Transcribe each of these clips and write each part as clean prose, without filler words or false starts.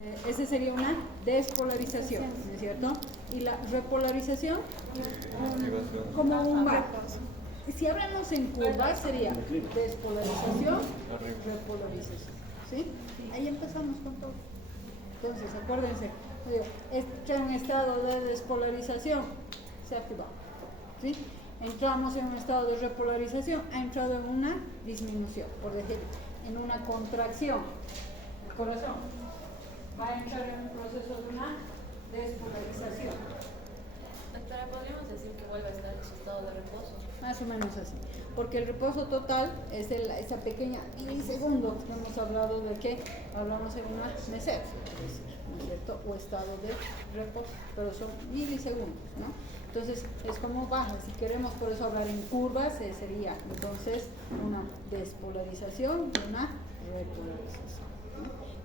Esa sería una despolarización, ¿no es cierto? Y la repolarización, como un mar. Si hablamos en curvas, sería despolarización, repolarización. ¿Sí? Ahí empezamos con todo. Entonces, acuérdense, entra en un estado de despolarización, se ha activado. ¿Sí? Entramos en un estado de repolarización, ha entrado en una disminución, por decir, en una contracción. El corazón va a entrar en un proceso de una despolarización. Doctora, ¿podríamos decir que vuelve a estar en su estado de reposo? Más o menos así. Porque el reposo total es esa pequeña milisegundo que hemos hablado de que hablamos en una meseta, ¿no es cierto? O estado de reposo, pero son milisegundos, ¿no? Entonces es como baja. Si queremos por eso hablar en curvas, sería entonces una despolarización y una repolarización.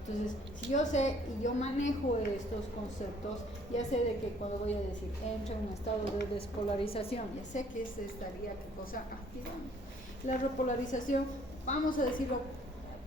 Entonces, si yo sé y yo manejo estos conceptos, ya sé de que cuando voy a decir entra en un estado de despolarización, ya sé que se estaría qué cosa activando. La repolarización, vamos a decirlo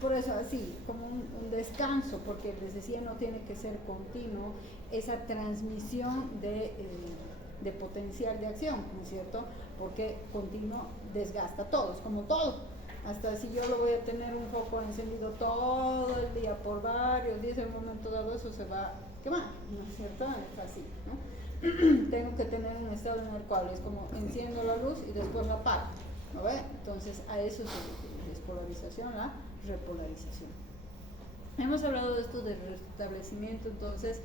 por eso así, como un descanso, porque les decía no tiene que ser continuo esa transmisión de potencial de acción, ¿no es cierto? Porque continuo desgasta todo, es como todo. Hasta si yo lo voy a tener un foco encendido todo el día por varios días, en un momento dado eso se va a quemar, ¿no es cierto? Es así, ¿no? Tengo que tener un estado en el cual es como enciendo la luz y después la apago, ¿no ve? Entonces a eso se refiere despolarización, la repolarización. Hemos hablado de esto del restablecimiento, entonces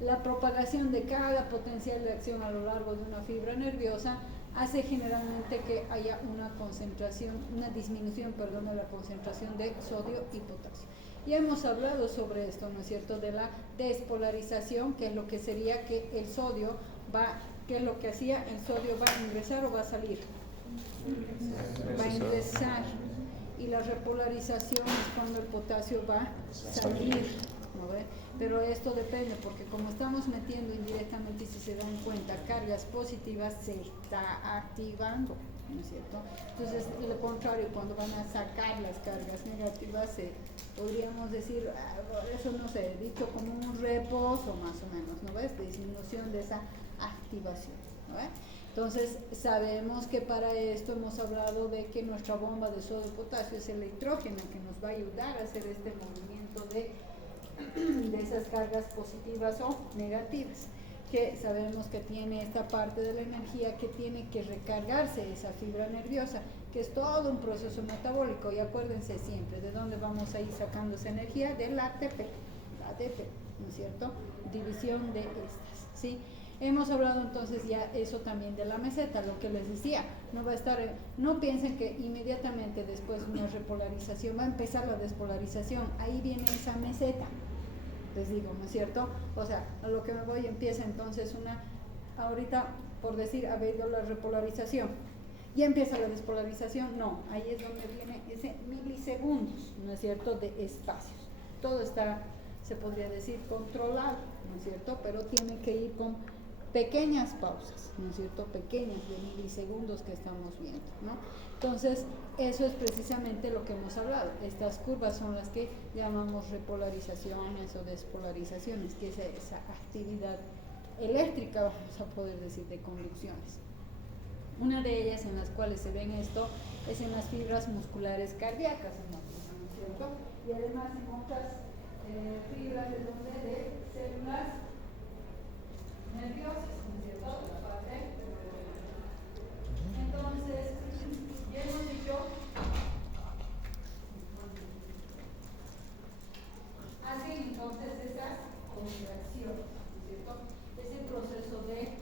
la propagación de cada potencial de acción a lo largo de una fibra nerviosa hace generalmente que haya una disminución de la concentración de sodio y potasio. Ya hemos hablado sobre esto, ¿no es cierto?, de la despolarización, que es lo que sería que el sodio ¿qué es lo que hacía? ¿El sodio va a ingresar o va a salir? Va a ingresar. Y la repolarización es cuando el potasio va a salir, ¿no ve? Pero esto depende, porque como estamos metiendo indirectamente, si se dan cuenta, cargas positivas, se está activando, ¿no es cierto? Entonces, lo contrario, cuando van a sacar las cargas negativas, podríamos decir, eso no sé, dicho como un reposo más o menos, ¿no ves? Disminución de esa activación, ¿no ves? Entonces, sabemos que para esto hemos hablado de que nuestra bomba de sodio y potasio es el nitrógeno, que nos va a ayudar a hacer este movimiento de esas cargas positivas o negativas, que sabemos que tiene esta parte de la energía que tiene que recargarse esa fibra nerviosa, que es todo un proceso metabólico. Y acuérdense siempre, ¿de dónde vamos a ir sacando esa energía? Del ATP, ¿no es cierto? División de estas, ¿sí? Hemos hablado entonces ya eso también de la meseta, lo que les decía, no piensen que inmediatamente después de una repolarización va a empezar la despolarización, ahí viene esa meseta, les digo, ¿no es cierto? O sea, a lo que me voy empieza entonces ahorita por decir, ha habido la repolarización, ya empieza la despolarización, no, ahí es donde viene ese milisegundos, ¿no es cierto?, de espacios, todo está, se podría decir, controlado, ¿no es cierto?, pero tiene que ir con pequeñas pausas, ¿no es cierto?, pequeñas de milisegundos que estamos viendo, ¿no? Entonces, eso es precisamente lo que hemos hablado. Estas curvas son las que llamamos repolarizaciones o despolarizaciones, que es esa actividad eléctrica, vamos a poder decir, de conducciones. Una de ellas en las cuales se ven esto es en las fibras musculares cardíacas, ¿no es cierto? Y además en otras fibras de células nerviosas, ¿no es cierto? La parte. Entonces, ya hemos dicho, hacen entonces esas contracciones, ¿no es cierto? Ese proceso de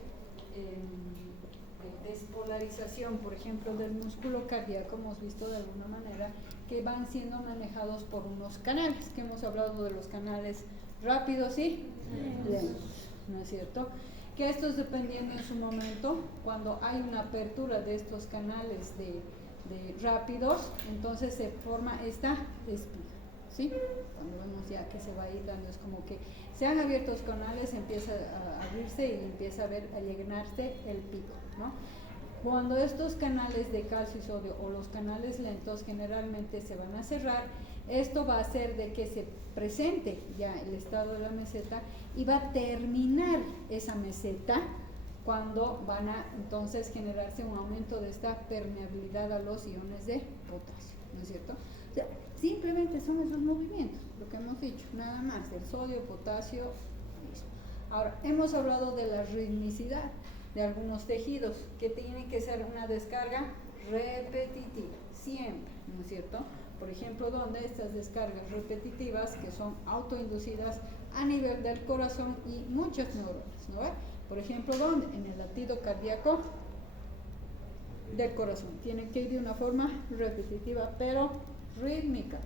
despolarización, por ejemplo, del músculo cardíaco, hemos visto de alguna manera que van siendo manejados por unos canales, que hemos hablado de los canales rápidos y lentos, ¿no es cierto? Que esto es dependiendo en su momento, cuando hay una apertura de estos canales de rápidos, entonces se forma esta espiga, ¿sí? Cuando vemos ya que se va a ir dando, es como que se han abierto los canales, empieza a abrirse y empieza a llenarse el pico, ¿no? Cuando estos canales de calcio y sodio o los canales lentos generalmente se van a cerrar, esto va a hacer de que se presente ya el estado de la meseta y va a terminar esa meseta cuando van a entonces generarse un aumento de esta permeabilidad a los iones de potasio, ¿no es cierto? O sea, simplemente son esos movimientos, lo que hemos dicho, nada más, del sodio, potasio, listo. Ahora, hemos hablado de la ritmicidad de algunos tejidos, que tiene que ser una descarga repetitiva, siempre, ¿no es cierto? Por ejemplo, donde estas descargas repetitivas, que son autoinducidas a nivel del corazón y muchas neuronas, ¿no? Por ejemplo, ¿dónde? En el latido cardíaco del corazón. Tiene que ir de una forma repetitiva, pero rítmica.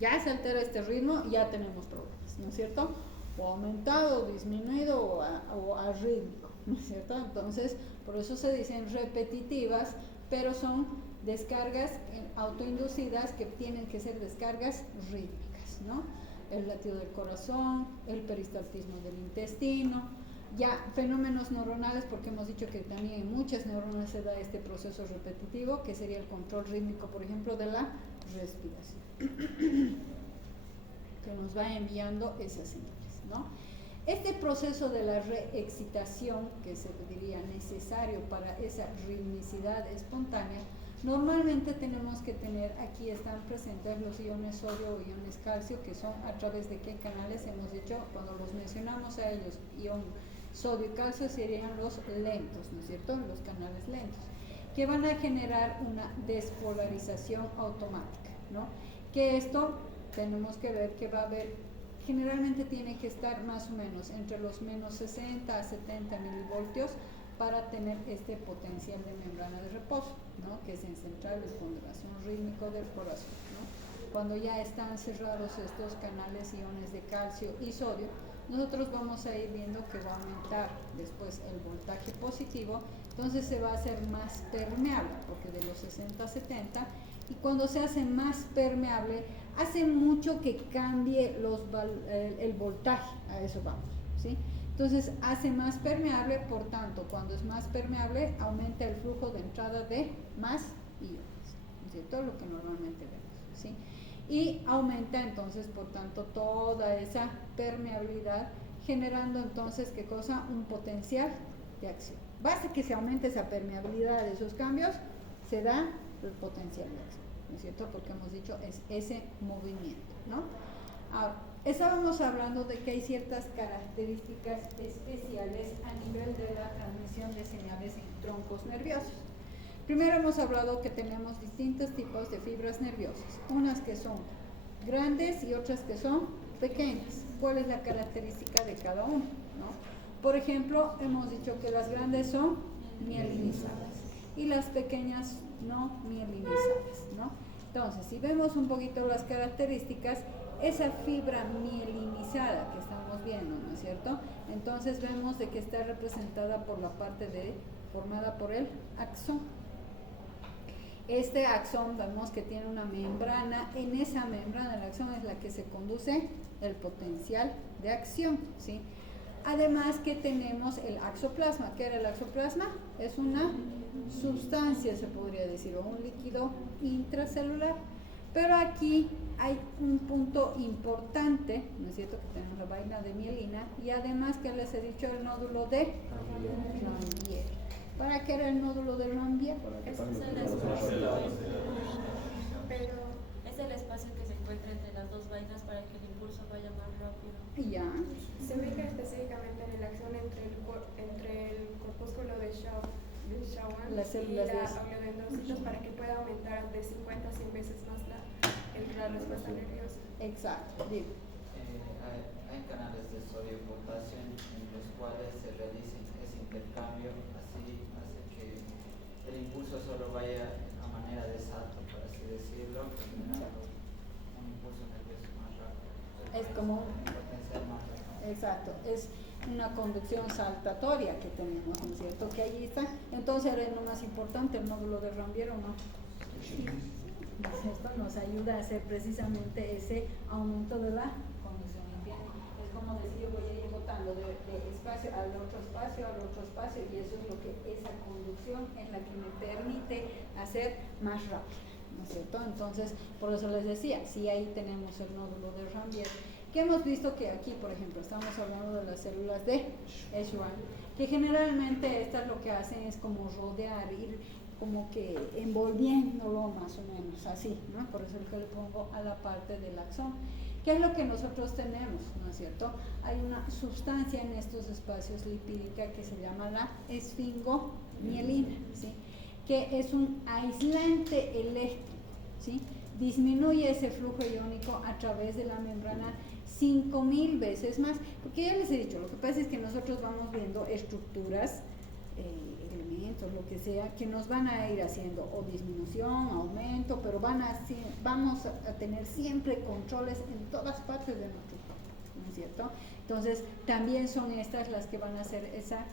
Ya se altera este ritmo, ya tenemos problemas, ¿no es cierto? O aumentado, disminuido o arrítmico, ¿no es cierto? Entonces, por eso se dicen repetitivas, pero son descargas autoinducidas que tienen que ser descargas rítmicas, ¿no? El latido del corazón, el peristaltismo del intestino, ya fenómenos neuronales, porque hemos dicho que también en muchas neuronas se da este proceso repetitivo, que sería el control rítmico, por ejemplo, de la respiración, que nos va enviando esas señales, ¿no? Este proceso de la reexcitación, que se diría necesario para esa ritmicidad espontánea, normalmente tenemos que tener, aquí están presentes los iones sodio o iones calcio, que son a través de qué canales hemos dicho, cuando los mencionamos a ellos, ion sodio y calcio serían los lentos, ¿no es cierto? Los canales lentos, que van a generar una despolarización automática, ¿no? Que esto tenemos que ver que va a haber, generalmente tiene que estar más o menos entre los menos 60 a 70 milivoltios para tener este potencial de membrana de reposo, ¿no? Que es en central de ponderación rítmico del corazón, ¿no? Cuando ya están cerrados estos canales iones de calcio y sodio, nosotros vamos a ir viendo que va a aumentar después el voltaje positivo, entonces se va a hacer más permeable, porque de los 60 a 70, y cuando se hace más permeable, hace mucho que cambie el voltaje, a eso vamos, ¿sí? Entonces hace más permeable, por tanto, cuando es más permeable, aumenta el flujo de entrada de más iones, ¿no es cierto? Lo que normalmente vemos, ¿sí? Y aumenta entonces, por tanto, toda esa permeabilidad, generando entonces, ¿qué cosa? Un potencial de acción. Basta que se aumente esa permeabilidad de esos cambios, se da el potencial de acción, ¿no es cierto? Porque hemos dicho, es ese movimiento, ¿no? Ahora, estábamos hablando de que hay ciertas características especiales a nivel de la transmisión de señales en troncos nerviosos. Primero hemos hablado que tenemos distintos tipos de fibras nerviosas, unas que son grandes y otras que son pequeñas. ¿Cuál es la característica de cada uno, ¿no? Por ejemplo, hemos dicho que las grandes son mielinizadas y las pequeñas no mielinizadas, ¿no? Entonces, si vemos un poquito las características, esa fibra mielinizada que estamos viendo, ¿no es cierto? Entonces vemos de que está representada por la parte formada por el axón. Este axón vemos que tiene una membrana, en esa membrana del axón es la que se conduce el potencial de acción, ¿sí? Además que tenemos el axoplasma. ¿Qué era el axoplasma? Es una sustancia, se podría decir, o un líquido intracelular. Pero aquí hay un punto importante, ¿no es cierto? Que tenemos la vaina de mielina y además que les he dicho el nódulo de Ranvier. ¿Para qué era el nódulo de Ranvier? Pero es el espacio que se encuentra entre las dos vainas para que el impulso vaya más rápido. Ya. Se ubica específicamente en el axón entre el corpúsculo de Schwann Las y células la oligodendrocitos para que pueda aumentar de 50 a 100 veces más la respuesta nerviosa. Exacto. Digo. Hay canales de sodio y potasio en los cuales se realiza ese intercambio, así hace que el impulso solo vaya a manera de salto, por así decirlo, generando un impulso nervioso más rápido. Es como un potencial más rápido. Exacto, es una conducción saltatoria que tenemos, ¿no es cierto? Que allí está. Entonces era lo más importante, el nódulo de Ranvier, ¿o no? Esto nos ayuda a hacer precisamente ese aumento de la conducción. Es como decir, yo voy a ir botando de espacio a lo otro espacio, y eso es lo que esa conducción es la que me permite hacer más rápido, ¿no es cierto? Entonces, por eso les decía, sí, ahí tenemos el nódulo de Ranvier, que hemos visto que aquí, por ejemplo, estamos hablando de las células de Schwann, que generalmente estas lo que hacen es como rodear, ir como que envolviéndolo más o menos, así, ¿no? Por eso es que le pongo a la parte del axón. ¿Qué es lo que nosotros tenemos, no es cierto? Hay una sustancia en estos espacios lipídica que se llama la esfingomielina, ¿sí? Que es un aislante eléctrico, ¿sí? Disminuye ese flujo iónico a través de la membrana 5000 veces más, porque ya les he dicho, lo que pasa es que nosotros vamos viendo estructuras, elementos, lo que sea, que nos van a ir haciendo o disminución, aumento, pero vamos a tener siempre controles en todas partes de nuestro cuerpo, ¿no es cierto? Entonces, también son estas las que van a hacer esa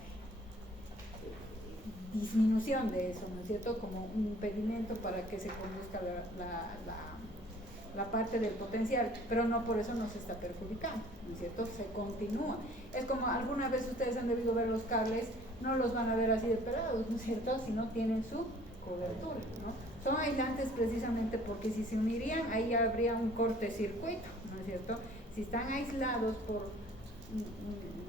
disminución de eso, ¿no es cierto? Como un impedimento para que se conduzca la parte del potencial, pero no por eso nos está perjudicando, ¿no es cierto? Se continúa. Es como alguna vez ustedes han debido ver los cables, no los van a ver así de pelados, ¿no es cierto? Si no tienen su cobertura, ¿no? Son aislantes precisamente porque si se unirían, ahí habría un cortocircuito, ¿no es cierto? Si están aislados por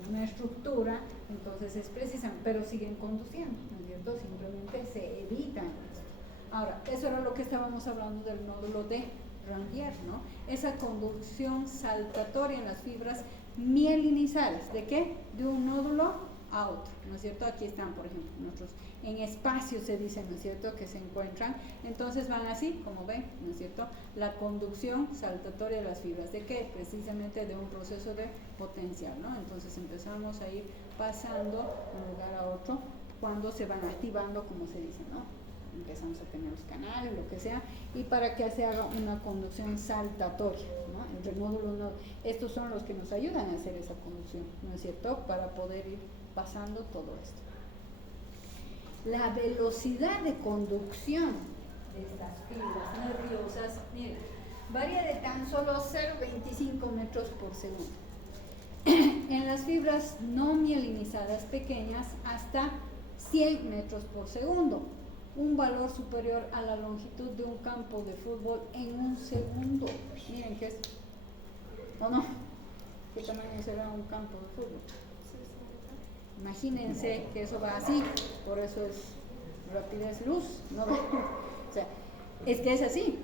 una estructura, entonces es precisamente, pero siguen conduciendo, ¿no es cierto? Simplemente se evitan esto. Ahora, eso era lo que estábamos hablando del nódulo de Ranvier, ¿no? Esa conducción saltatoria en las fibras mielinizadas. ¿De qué? De un nódulo a otro, ¿no es cierto? Aquí están, por ejemplo, nuestros en espacio se dice, ¿no es cierto?, que se encuentran, entonces van así, como ven, ¿no es cierto?, la conducción saltatoria de las fibras. ¿De qué? Precisamente de un proceso de potencial, ¿no? Entonces empezamos a ir pasando de un lugar a otro cuando se van activando, como se dice, ¿no? Empezamos a tener los canales, lo que sea, y para que se haga una conducción saltatoria, ¿no? Entre módulos, no, estos son los que nos ayudan a hacer esa conducción, ¿no es cierto?, para poder ir pasando todo esto. La velocidad de conducción de estas fibras nerviosas, mira, varía de tan solo 0,25 metros por segundo. En las fibras no mielinizadas pequeñas hasta 100 metros por segundo, un valor superior a la longitud de un campo de fútbol en un segundo. Miren qué es, ¿o no? ¿Qué tamaño será un campo de fútbol? Imagínense que eso va así, por eso es rapidez luz, ¿no? O sea, es que es así.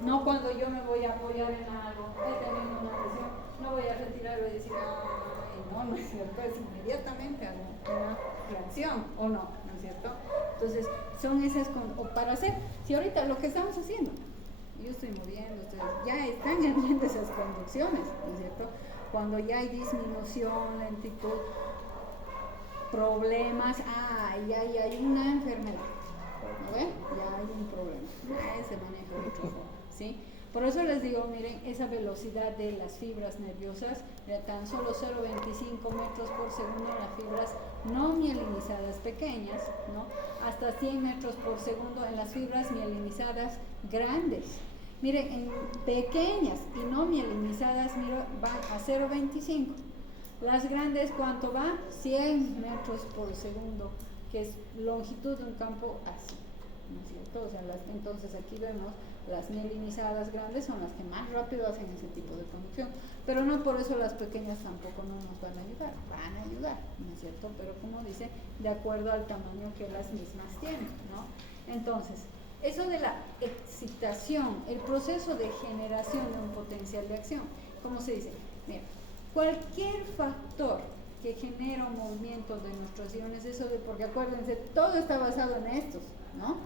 No cuando yo me voy a apoyar en algo, he tenido una lesión, no voy a retirarlo y decir, ay, no es cierto, es inmediatamente una reacción, o no, ¿no es cierto? Entonces, son esas, o para hacer, si ahorita lo que estamos haciendo, yo estoy moviendo, ustedes ya están haciendo esas conducciones, ¿no es cierto? Cuando ya hay disminución, lentitud, problemas, ya hay una enfermedad, ¿no ven? Ya hay un problema, ya se maneja de otra forma, ¿sí? Por eso les digo, miren, esa velocidad de las fibras nerviosas, de tan solo 0,25 metros por segundo en las fibras no mielinizadas pequeñas, ¿no? Hasta 100 metros por segundo en las fibras mielinizadas grandes. Miren, en pequeñas y no mielinizadas, mira, van a 0,25. Las grandes, ¿cuánto va? 100 metros por segundo, que es longitud de un campo así, ¿no es cierto? O sea, entonces aquí vemos las mielinizadas grandes son las que más rápido hacen ese tipo de conducción, pero no por eso las pequeñas tampoco no nos van a ayudar, ¿no es cierto? Pero como dice, de acuerdo al tamaño que las mismas tienen, ¿no? Entonces, eso de la excitación, el proceso de generación de un potencial de acción, ¿cómo se dice? Mira, cualquier factor que genera un movimiento de nuestros iones, porque acuérdense, todo está basado en estos, ¿no?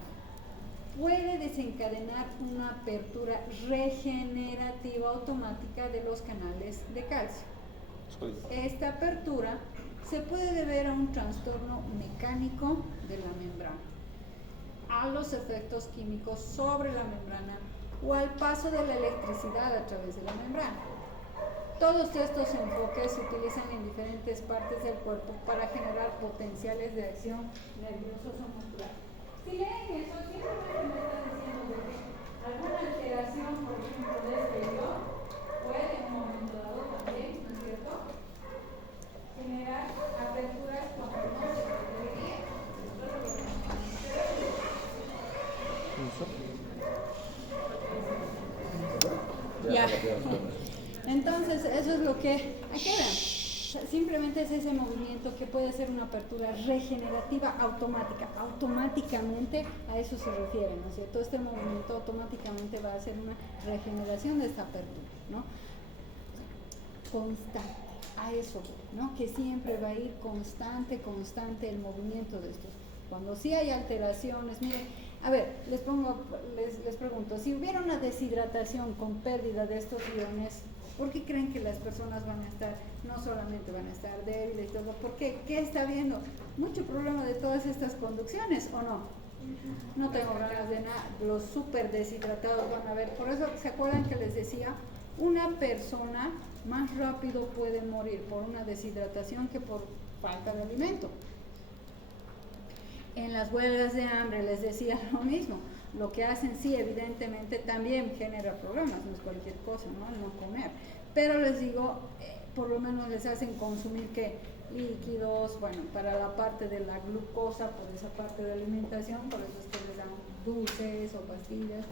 Puede desencadenar una apertura regenerativa automática de los canales de calcio. Esta apertura se puede deber a un trastorno mecánico de la membrana, a los efectos químicos sobre la membrana o al paso de la electricidad a través de la membrana. Todos estos enfoques se utilizan en diferentes partes del cuerpo para generar potenciales de acción nerviosos o musculares. Si leen eso, simplemente me están diciendo de que alguna alteración, por ejemplo, de este yo, puede en un momento dado también, ¿no es cierto?, Entonces, eso es lo que, aquí vean, simplemente es ese movimiento que puede ser una apertura regenerativa automática, automáticamente a eso se refiere, ¿no es cierto? Este movimiento automáticamente va a ser una regeneración de esta apertura, ¿no? Constante, a eso, ¿no? Que siempre va a ir constante el movimiento de estos. Cuando sí hay alteraciones, miren, a ver, les pregunto, si hubiera una deshidratación con pérdida de estos iones, ¿por qué creen que las personas van a estar, no solamente van a estar débiles y todo? ¿Por qué? ¿Qué está habiendo? Mucho problema de todas estas conducciones, ¿o no? No tengo ganas de nada, los súper deshidratados van a ver. Por eso, ¿se acuerdan que les decía? Una persona más rápido puede morir por una deshidratación que por falta de alimento. En las huelgas de hambre les decía lo mismo. Lo que hacen sí, evidentemente también genera problemas, no es cualquier cosa, ¿no? El no comer. Pero les digo, por lo menos les hacen consumir ¿qué? Líquidos, bueno, para la parte de la glucosa, por esa parte de alimentación, por eso es que les dan dulces o pastillas.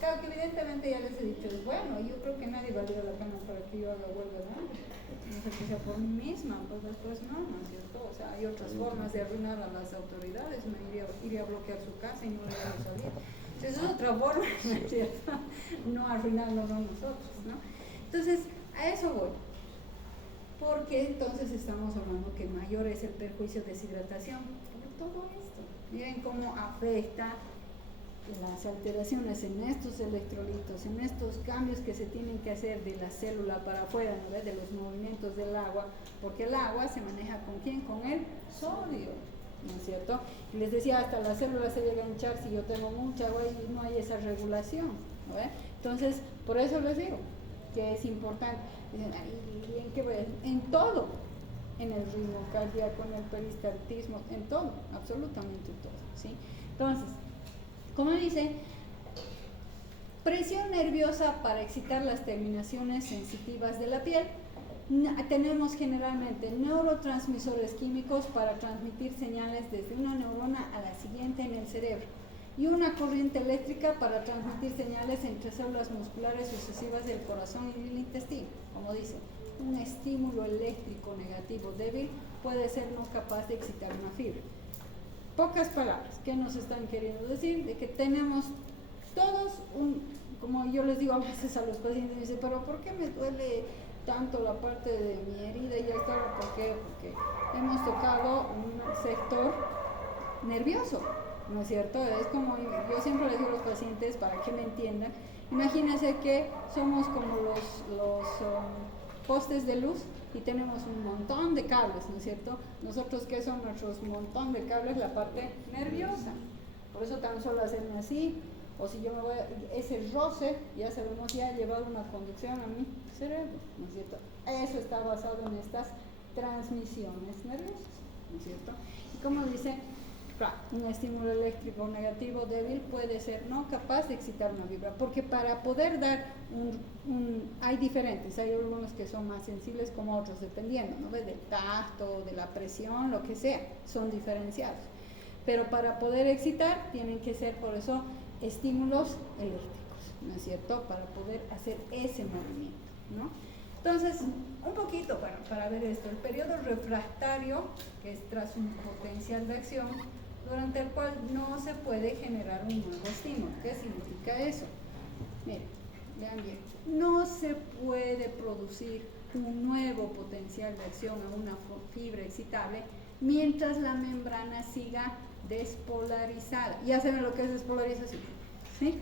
Claro que evidentemente ya les he dicho, es bueno, yo creo que nadie valdría la pena para que yo haga huelga de hambre. No sé que sea por mí misma, pues después no es cierto. O sea, hay otras formas de arruinar a las autoridades, me iría a bloquear su casa y no le vamos a salir. Esa es otra forma, ¿no es cierto? No arruinarlo no nosotros, ¿no? Entonces, a eso voy. Porque entonces estamos hablando que mayor es el perjuicio de deshidratación por todo esto. Miren cómo afecta las alteraciones en estos electrolitos, en estos cambios que se tienen que hacer de la célula para afuera, ¿no? De los movimientos del agua, porque el agua se maneja ¿con quién? Con el sodio, ¿no es cierto? Y les decía, hasta la célula se llega a hinchar si yo tengo mucha agua y no hay esa regulación, ¿no? Entonces, por eso les digo que es importante. Dicen, ¿y en qué voy? En todo, en el ritmo cardíaco, en el peristaltismo, en todo, absolutamente todo, ¿sí? Entonces, como dice, presión nerviosa para excitar las terminaciones sensitivas de la piel. Tenemos generalmente neurotransmisores químicos para transmitir señales desde una neurona a la siguiente en el cerebro y una corriente eléctrica para transmitir señales entre células musculares sucesivas del corazón y del intestino. Como dice, un estímulo eléctrico negativo débil puede ser no capaz de excitar una fibra. Pocas palabras, ¿qué nos están queriendo decir? De que tenemos todos como yo les digo a veces a los pacientes, me dicen, pero ¿por qué me duele tanto la parte de mi herida? Y ya está, ¿por qué? Porque hemos tocado un sector nervioso, ¿no es cierto? Es como, yo siempre les digo a los pacientes, para que me entiendan, imagínense que somos como los postes de luz, y tenemos un montón de cables, ¿no es cierto? Nosotros, ¿qué son nuestros montón de cables? La parte nerviosa. Por eso tan solo hacerme así, o si yo me voy ese roce, ya sabemos, ya ha llevado una conducción a mi cerebro, ¿no es cierto? Eso está basado en estas transmisiones nerviosas, ¿no es cierto? Y como dice, un estímulo eléctrico negativo débil puede ser no capaz de excitar una fibra, porque para poder dar hay diferentes, hay algunos que son más sensibles como otros, dependiendo, ¿no? Del tacto, de la presión, lo que sea, son diferenciados. Pero para poder excitar tienen que ser, por eso, estímulos eléctricos, ¿no es cierto? Para poder hacer ese movimiento, ¿no? Entonces, un poquito para ver esto, el periodo refractario, que es tras un potencial de acción, durante el cual no se puede generar un nuevo estímulo. ¿Qué significa eso? Miren, vean bien, no se puede producir un nuevo potencial de acción a una fibra excitable mientras la membrana siga despolarizada. Ya saben lo que es despolarización, ¿sí?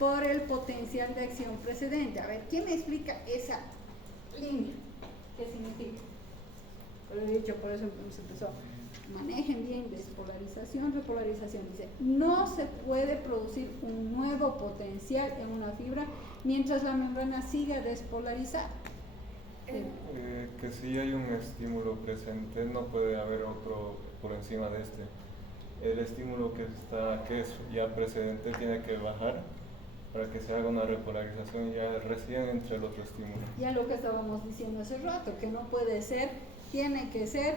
Por el potencial de acción precedente. A ver, ¿quién me explica esa línea? ¿Qué significa? Lo he dicho, por eso se empezó. Manejen bien despolarización, repolarización. Dice, no se puede producir un nuevo potencial en una fibra mientras la membrana siga despolarizada. Que si hay un estímulo presente, no puede haber otro por encima de este. El estímulo que es ya precedente tiene que bajar para que se haga una repolarización ya recién entre el otro estímulo. Ya lo que estábamos diciendo hace rato, que no puede ser, tiene que ser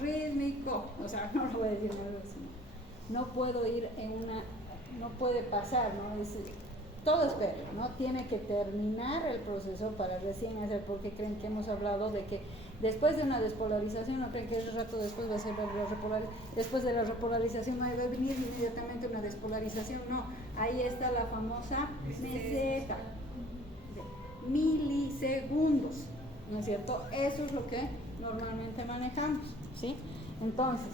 rítmico, o sea, no lo voy a decir más así. No puedo ir no puede pasar, ¿no? todo espera, ¿no? Tiene que terminar el proceso para recién hacer, porque creen que hemos hablado de que después de una despolarización, no creen que ese rato después va a ser la repolarización, después de la repolarización no va a venir inmediatamente una despolarización, no, ahí está la famosa meseta, de milisegundos, ¿no es cierto? Eso es lo que normalmente manejamos, ¿sí? Entonces,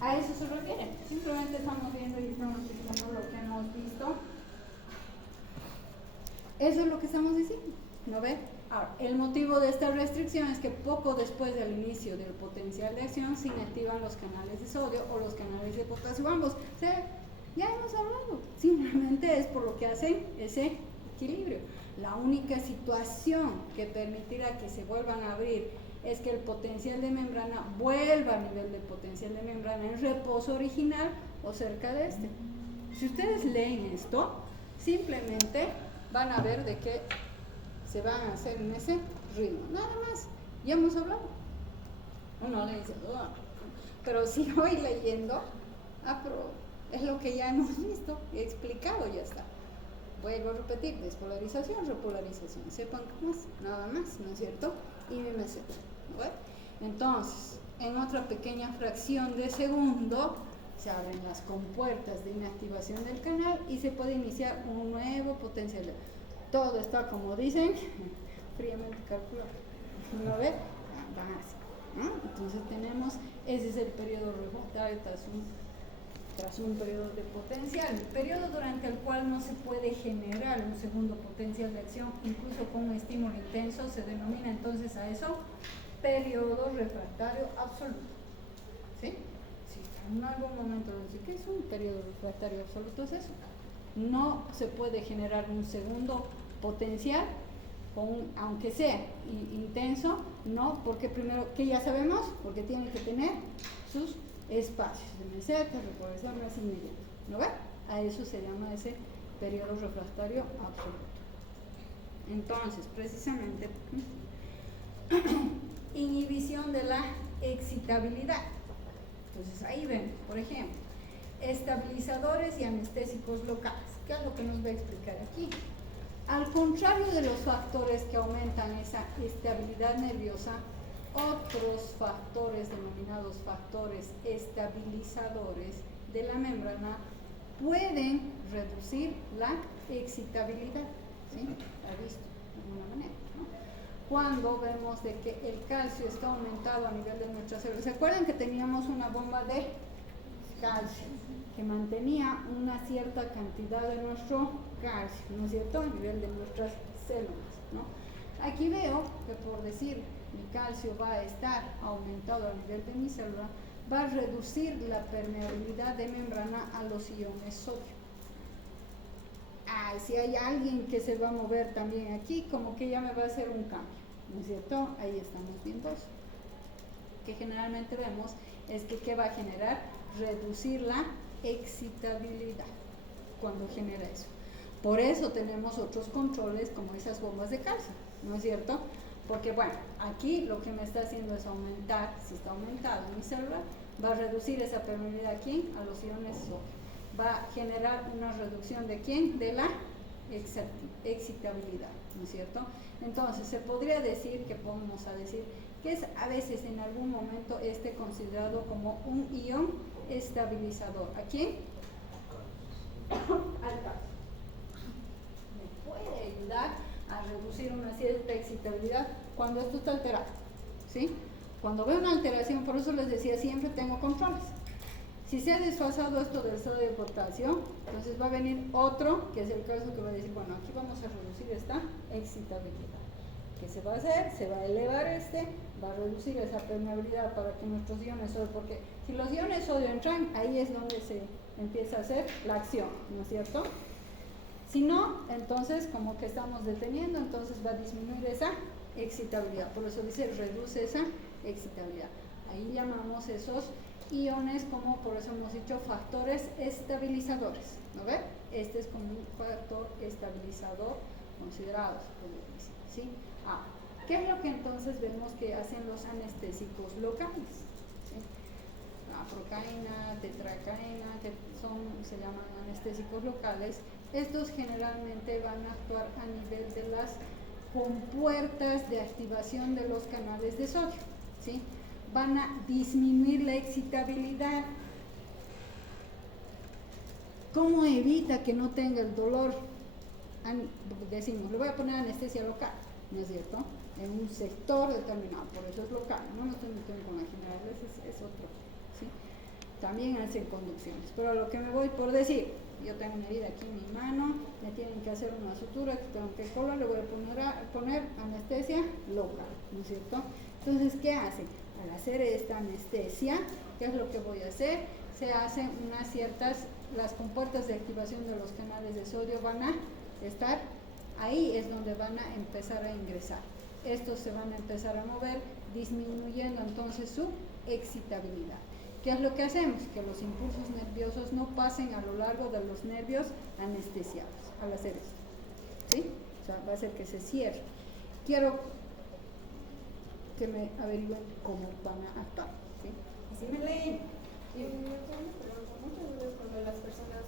a eso se refiere, simplemente estamos viendo y estamos diciendo lo que hemos visto. Eso es lo que estamos diciendo, ¿no ve? Ahora, el motivo de esta restricción es que poco después del inicio del potencial de acción se inactivan los canales de sodio o los canales de potasio, ambos. O sea, ya hemos hablado, simplemente es por lo que hacen ese equilibrio. La única situación que permitirá que se vuelvan a abrir es que el potencial de membrana vuelva a nivel de potencial de membrana en reposo original o cerca de este. Si ustedes leen esto, simplemente van a ver de que se van a hacer en ese ritmo, nada más, ya hemos hablado. Uno le dice, oh, pero si voy leyendo, pero es lo que ya hemos visto, he explicado, ya está. Vuelvo a repetir, despolarización, repolarización, sepan cómo es, nada más, ¿no es cierto? Y mi meseta, ¿no? Entonces, en otra pequeña fracción de segundo, se abren las compuertas de inactivación del canal y se puede iniciar un nuevo potencial. Todo está, como dicen, fríamente calculado. ¿Lo ve? Básico, ¿no? Entonces tenemos, ese es el periodo refractario tras un periodo de potencial. El periodo durante el cual no se puede generar un segundo potencial de acción, incluso con un estímulo intenso, se denomina entonces a eso periodo refractario absoluto. ¿Sí? En algún momento decir que es un periodo refractario absoluto, es eso. No se puede generar un segundo potencial, aunque sea intenso, no, porque primero, que ya sabemos, porque tiene que tener sus espacios de meseta, repolarización más inmediato, ¿no ve? A eso se llama ese periodo refractario absoluto. Entonces, precisamente, inhibición de la excitabilidad. Entonces ahí ven, por ejemplo, estabilizadores y anestésicos locales. ¿Qué es lo que nos va a explicar aquí? Al contrario de los factores que aumentan esa estabilidad nerviosa, otros factores denominados factores estabilizadores de la membrana pueden reducir la excitabilidad. ¿Sí? ¿Ha visto? De alguna manera, ¿no? Cuando vemos de que el calcio está aumentado a nivel de nuestras células. ¿Se acuerdan que teníamos una bomba de calcio que mantenía una cierta cantidad de nuestro calcio, ¿no es cierto?, a nivel de nuestras células, ¿no? Aquí veo que, por decir, mi calcio va a estar aumentado a nivel de mi célula, va a reducir la permeabilidad de membrana a los iones sodio. Si hay alguien que se va a mover también aquí, como que ya me va a hacer un cambio, ¿no es cierto? Ahí estamos viendo eso. Que generalmente vemos es que ¿qué va a generar? Reducir la excitabilidad cuando genera eso. Por eso tenemos otros controles como esas bombas de calcio, ¿no es cierto? Porque bueno, aquí lo que me está haciendo es aumentar, si está aumentado mi célula, va a reducir esa permeabilidad aquí a los iones sodio. Va a generar una reducción de ¿quién? De la excitabilidad, ¿no es cierto? Entonces, se podría decir que vamos a decir que es a veces en algún momento considerado como un ion estabilizador. ¿A quién? Al calcio. Me puede ayudar a reducir una cierta excitabilidad cuando esto está alterado, ¿sí? Cuando veo una alteración, por eso les decía, siempre tengo controles. Si se ha desfasado esto del sodio de potasio, entonces va a venir otro, que es el caso que va a decir, bueno, aquí vamos a reducir esta excitabilidad. ¿Qué se va a hacer? Se va a elevar va a reducir esa permeabilidad para que nuestros iones sodio, porque si los iones sodio entran, ahí es donde se empieza a hacer la acción, ¿no es cierto? Si no, entonces como que estamos deteniendo, entonces va a disminuir esa excitabilidad, por eso dice reduce esa excitabilidad. Ahí llamamos esos iones como, por eso hemos dicho, factores estabilizadores, ¿no ve? Este es como un factor estabilizador considerado, ¿sí? ¿Qué es lo que entonces vemos que hacen los anestésicos locales? ¿Sí? La procaína, tetracaína, que se llaman anestésicos locales, Estos generalmente van a actuar a nivel de las compuertas de activación de los canales de sodio, ¿sí? Van a disminuir la excitabilidad. ¿Cómo evita que no tenga el dolor? Decimos, le voy a poner anestesia local, ¿no es cierto? En un sector determinado, por eso es local, no me estoy metiendo con la general, es otro, ¿sí? También hacen conducciones, pero lo que me voy por decir, yo tengo una herida aquí en mi mano, me tienen que hacer una sutura, que tengo que colar, le voy a poner anestesia local, ¿no es cierto? Entonces, ¿qué hacen? Al hacer esta anestesia, ¿qué es lo que voy a hacer? Se hacen unas ciertas, las compuertas de activación de los canales de sodio van a estar, ahí es donde van a empezar a ingresar. Estos se van a empezar a mover, disminuyendo entonces su excitabilidad. ¿Qué es lo que hacemos? Que los impulsos nerviosos no pasen a lo largo de los nervios anestesiados al hacer esto, ¿sí? O sea, va a hacer que se cierre. Quiero que me averigüen cómo van a actuar, ¿sí? Y si me leen. Y muchas veces cuando las personas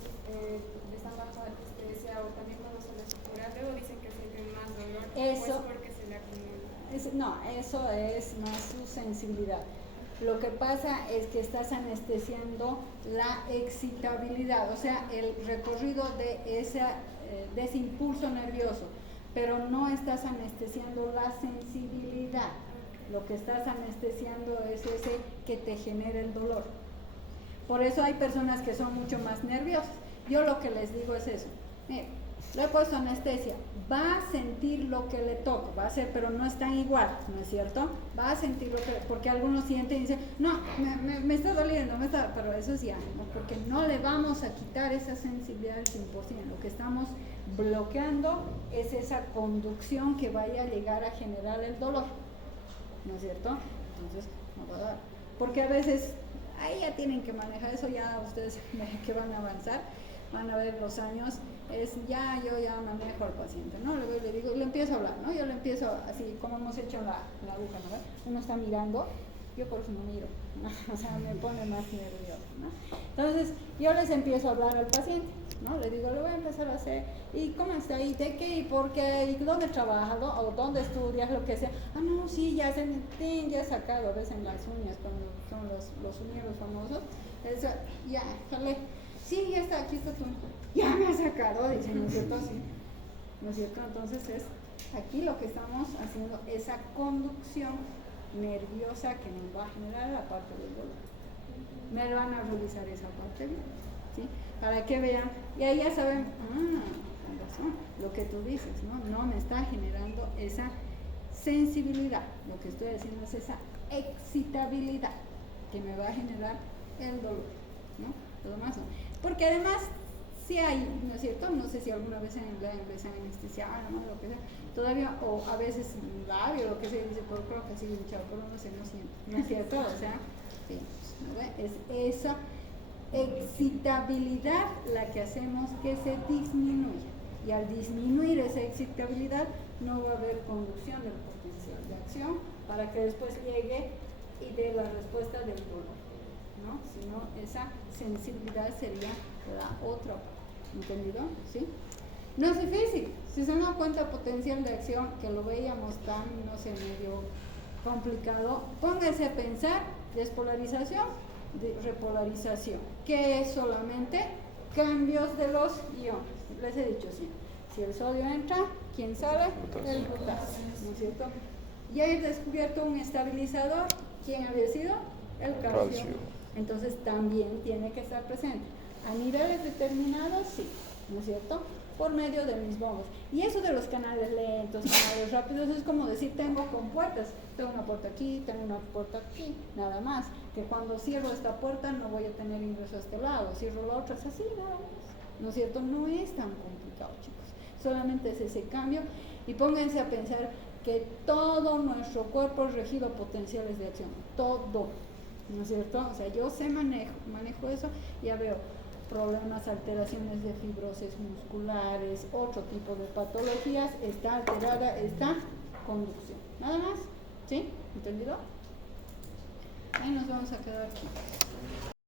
están bajo anestesia o también cuando se les sutura, luego dicen que sienten más dolor. Eso, pues porque se le acumula. no, eso es más su sensibilidad. Lo que pasa es que estás anestesiando la excitabilidad, o sea, el recorrido de ese impulso nervioso, pero no estás anestesiando la sensibilidad. Lo que estás anestesiando es ese que te genera el dolor. Por eso hay personas que son mucho más nerviosas. Yo lo que les digo es eso. Mire, le he puesto anestesia, va a sentir lo que le toco, va a ser, pero no es tan igual, ¿no es cierto? Va a sentir lo que, porque algunos sienten y dicen, no, me está doliendo, pero eso es ya, ¿no? Porque no le vamos a quitar esa sensibilidad al 100%, lo que estamos bloqueando es esa conducción que vaya a llegar a generar el dolor, ¿no es cierto? Entonces, no va a dar, porque a veces, ahí ya tienen que manejar eso, ya ustedes que van a avanzar, van a ver los años, yo ya manejo al paciente, ¿no? Le digo, le empiezo a hablar, ¿no? Yo le empiezo así, como hemos hecho la aguja, ¿no? Uno está mirando, yo por eso no miro, ¿no? O sea, me pone más nervioso, ¿no? Entonces, yo les empiezo a hablar al paciente, ¿no? Le digo, le voy a empezar a hacer, ¿y cómo está? ¿Y de qué? ¿Y por qué? ¿Y dónde trabajas? ¿O dónde estudias? Lo que sea. Ah, no, sí, ya he sacado a veces en las uñas, cuando son los uñeros famosos, ya, jale. Sí, ya está, aquí está tu, ya me ha sacado, dice, ¿no es cierto? Sí, ¿no es cierto? Entonces aquí lo que estamos haciendo, esa conducción nerviosa que nos va a generar la parte del dolor. Me van a revisar esa parte bien, ¿sí? Para que vean, y ahí ya saben, con razón, lo que tú dices, ¿no? No me está generando esa sensibilidad, lo que estoy haciendo es esa excitabilidad que me va a generar el dolor, ¿no? Lo demás no. Porque además, si hay, ¿no es cierto? No sé si alguna vez en la empiezan a anestesiar, ¿no? Lo que sea, todavía, o a veces un labio, lo que sea, dice, pero creo que sigue hinchado, pero no sé, no siento, ¿no es cierto? O sea, sí, ¿no? Es esa excitabilidad la que hacemos que se disminuya. Y al disminuir esa excitabilidad, no va a haber conducción del potencial de acción para que después llegue y dé la respuesta del dolor, ¿no? Sino esa sensibilidad sería la otra, ¿entendido? ¿Sí? No es difícil, si se dan cuenta potencial de acción, que lo veíamos tan, no sé, medio complicado, pónganse a pensar despolarización, de repolarización, que es solamente cambios de los iones. Les he dicho siempre, si el sodio entra, ¿quién sale? El potasio, ¿no es cierto? Ya he descubierto un estabilizador, ¿quién había sido? El calcio. Entonces también tiene que estar presente. A niveles determinados, sí, ¿no es cierto? Por medio de mis bombas. Y eso de los canales lentos, canales rápidos, es como decir, tengo compuertas. Tengo una puerta aquí, tengo una puerta aquí, nada más. Que cuando cierro esta puerta no voy a tener ingreso a este lado. Cierro la otra, es así, nada más. ¿No es cierto? No es tan complicado, chicos. Solamente es ese cambio. Y pónganse a pensar que todo nuestro cuerpo es regido a potenciales de acción. Todo. ¿No es cierto? O sea, yo manejo eso, ya veo problemas, alteraciones de fibrosis musculares, otro tipo de patologías, está alterada esta conducción. Nada más, ¿sí? ¿Entendido? Ahí nos vamos a quedar aquí.